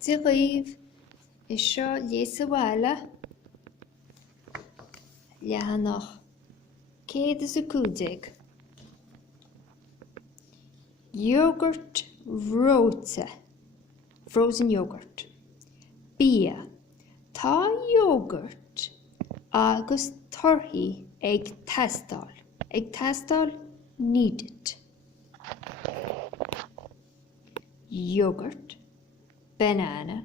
Tirif isio Leigh Bhaile lehanach céad is a cúdig. Iogart Reoite, frozen yogurt. Bia, tá yogurt agus torthaí ag teastáil needed. Yogurt, banana,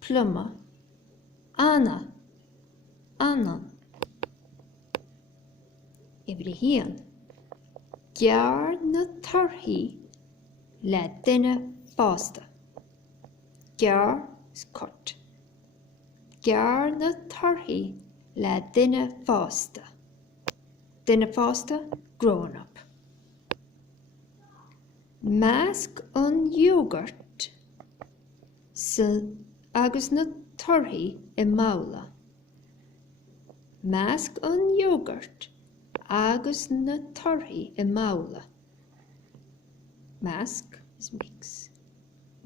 pluma, anan. Ibrahim, gear na torthaí le duine fásta. Gear is cut. Gear na torthaí le duine fásta. Duine fásta, grown up. Measc an yogurt agus na torthaí I mabhla. Measc an yogurt agus na torthaí I mabhla. Measc is mix.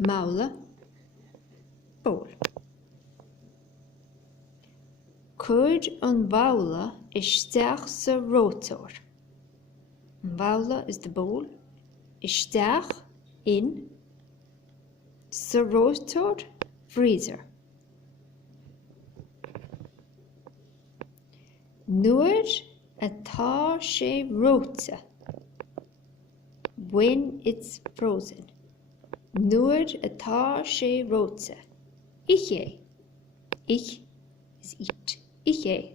Mabhla, bowl. Cuid an bhaile isteach sa rótóir. An bhaile is the bowl. Isteach in sa rótóir freezer. Nuair atá sé róta when it's frozen. Nuair atá sé róta. Ich é. Ich is eat. Ich é.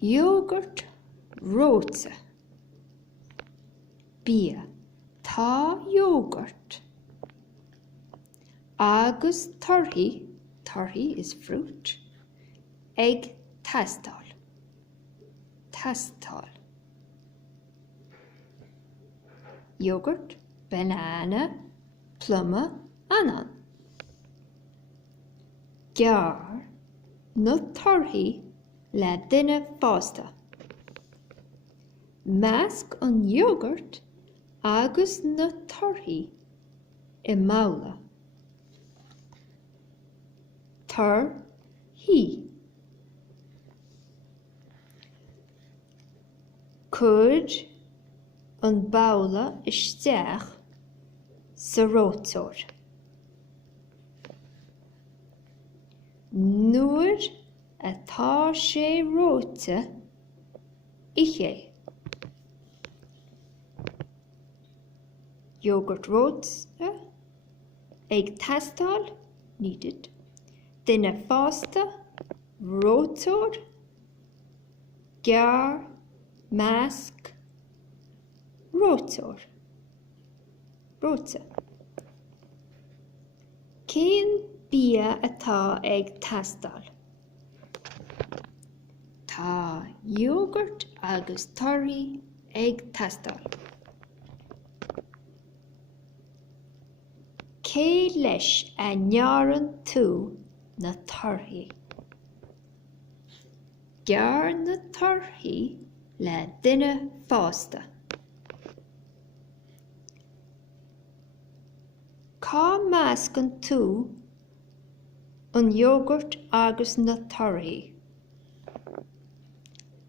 Iogart Reoite. Bia, tá yogurt agus torthaí is fruit, ag teastáil. Yogurt, banana, pluma, anan. Gear na torthaí le duine fásta. Measc an yogurt agus na torthaí I mabhla. Torthaí. Cuid an bhaile isteach sa rótóir. Nuair atá sé róta, ich é. Iogart Reoite ag teastáil needed. Duine fásta rótóir. Gear measc rótóir. Róta. Cén bia atá ag teastáil? Tá yogurt agus torthaí ag teastáil. Cé leis a nearann tú na torthaí? Gear na torthaí le duine fásta. Cá meascann tú an yogurt agus na torthaí?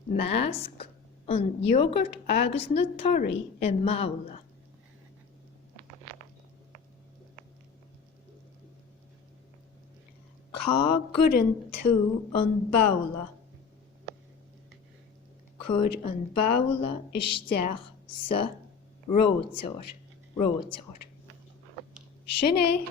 Measc an yogurt agus na torthaí I mabhla. Cá gcuireann tú an bhaile? Cuid an bhaile isteach sa rótóir. Sin é.